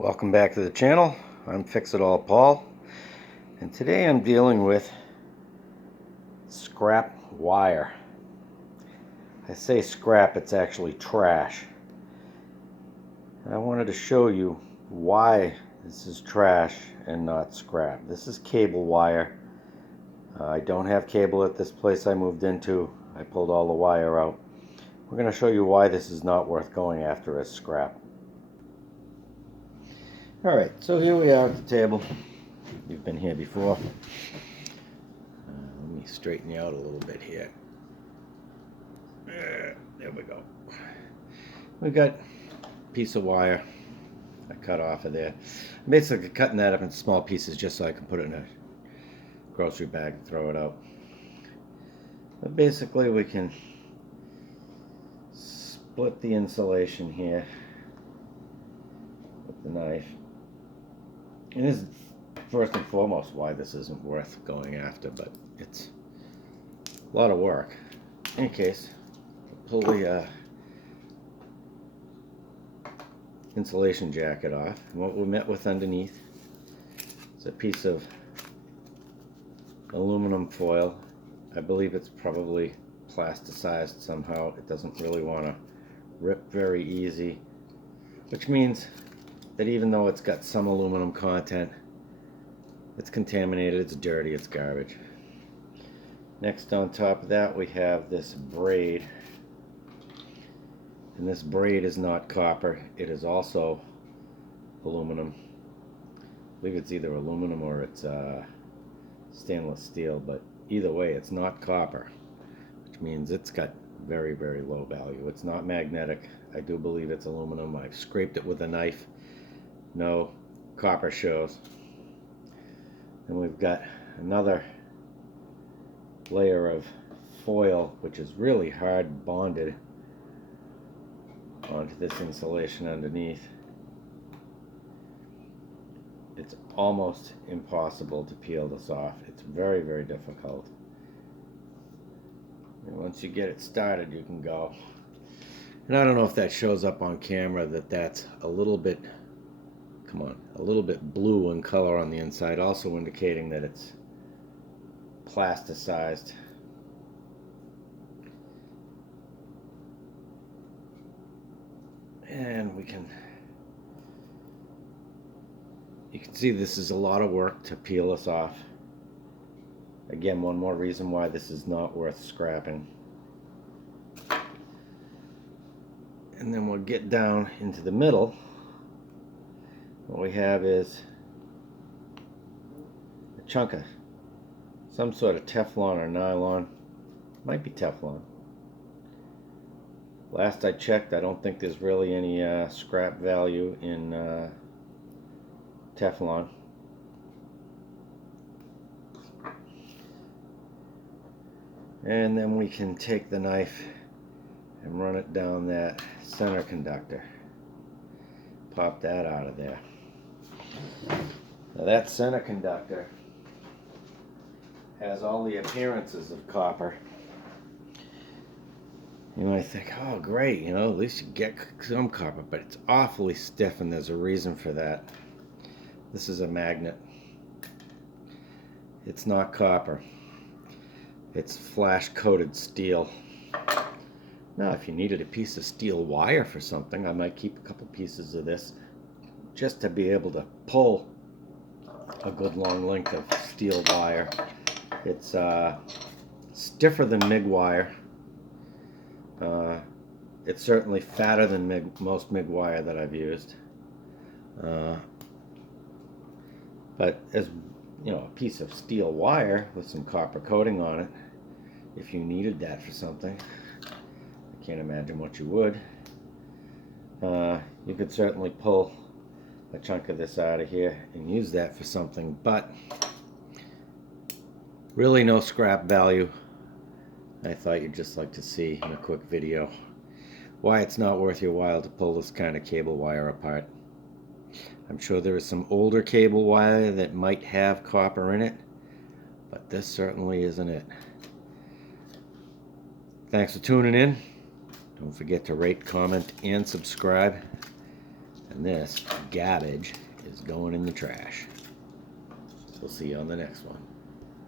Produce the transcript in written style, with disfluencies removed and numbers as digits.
Welcome back to the channel. I'm Fix It All Paul, and today I'm dealing with scrap wire. I say scrap, it's actually trash. And I wanted to show you why this is trash and not scrap. This is cable wire. I don't have cable at this place I moved into. I pulled all the wire out. We're going to show you why this is not worth going after as scrap. Alright, so here we are at the table. You've been here before. Let me straighten you out a little bit here. There we go. We've got a piece of wire I cut off of there. I'm basically cutting that up in small pieces just so I can put it in a grocery bag and throw it out. But basically we can split the insulation here with the knife. And this is first and foremost why this isn't worth going after, but it's a lot of work. In any case, pull the insulation jacket off. And what we're met with underneath is a piece of aluminum foil. I believe it's probably plasticized somehow. It doesn't really want to rip very easy, which means that even though it's got some aluminum content, it's contaminated, it's dirty, it's garbage. Next, on top of that, we have this braid. And this braid is not copper, it is also aluminum. I believe it's either aluminum or it's stainless steel, but either way, it's not copper, which means it's got very, very low value. It's not magnetic. I do believe it's aluminum. I've scraped it with a knife. No copper shows. And we've got another layer of foil, which is really hard bonded onto this insulation underneath. It's almost impossible to peel this off. It's very, very difficult. And once you get it started, you can go. And I don't know if that shows up on camera, that's a little bit, a little bit blue in color on the inside, also indicating that it's plasticized. And you can see this is a lot of work to peel this off. Again, one more reason why this is not worth scrapping. And then we'll get down into the middle. What we have is a chunk of some sort of Teflon or nylon. Might be Teflon. Last I checked, I don't think there's really any scrap value in Teflon. And then we can take the knife and run it down that center conductor. Pop that out of there. Now that center conductor has all the appearances of copper. You might think, oh great, at least you get some copper, but it's awfully stiff and there's a reason for that. This is a magnet. It's not copper. It's flash coated steel. Now if you needed a piece of steel wire for something, I might keep a couple pieces of this just to be able to pull a good long length of steel wire. It's stiffer than MIG wire. It's certainly fatter than most MIG wire that I've used. But as a piece of steel wire with some copper coating on it, if you needed that for something, I can't imagine what you would. You could certainly pull a chunk of this out of here and use that for something, but really no scrap value. I thought you'd just like to see in a quick video why it's not worth your while to pull this kind of cable wire apart. I'm sure there is some older cable wire that might have copper in it, but this certainly isn't it. Thanks for tuning in. Don't forget to rate, comment, and subscribe. And this garbage is going in the trash. We'll see you on the next one.